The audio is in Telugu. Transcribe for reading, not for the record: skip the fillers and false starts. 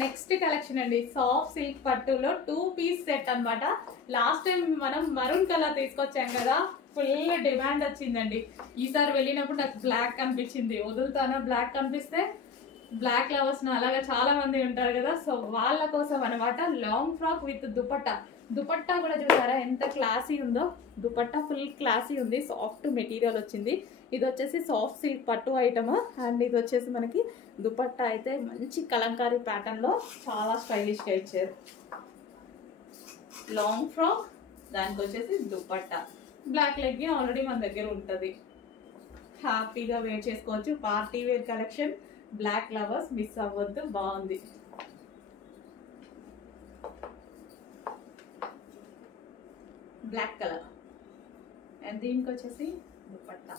నెక్స్ట్ కలెక్షన్ అండి, సాఫ్ట్ సిల్క్ పట్టులో 2 పీస్ సెట్ అన్నమాట. లాస్ట్ టైం మనం మరూన్ కలర్ తీసుకొచ్చాం కదా, ఫుల్ డిమాండ్ వచ్చిందండి. ఈసారి వెళ్ళినప్పుడు నాకు బ్లాక్ కనిపించింది, వదులుతానా బ్లాక్ కనిపిస్తే. బ్లాక్ లవర్స్ అలాగా చాలా మంది ఉంటారు కదా, సో వాళ్ళ కోసం అనమాట. Long frock with dupatta. Dupatta కూడా చూసారా ఎంత క్లాసీ ఉందో. దుపట్టా ఫుల్ క్లాసీ ఉంది, సాఫ్ట్ మెటీరియల్ వచ్చింది. ఇది వచ్చేసి సాఫ్ట్ సిల్క్ పట్టు ఐటమ్. అండ్ ఇది వచ్చేసి మనకి దుపట్టా అయితే మంచి కలంకారీ ప్యాటర్న్ లో చాలా స్టైలిష్ గా ఇచ్చారు. లాంగ్ ఫ్రాక్, దానికి వచ్చేసి దుపట్టా. బ్లాక్ లెగ్గిన్ ఆల్రెడీ మన దగ్గర ఉంటుంది, హ్యాపీగా వేర్ చేసుకోవచ్చు. Party wear collection, black lovers miss అవ్వద్దు, బాగుంది. బ్లాక్ కలర్ అండ్ దీనికి వచ్చేసి దుపట్టా.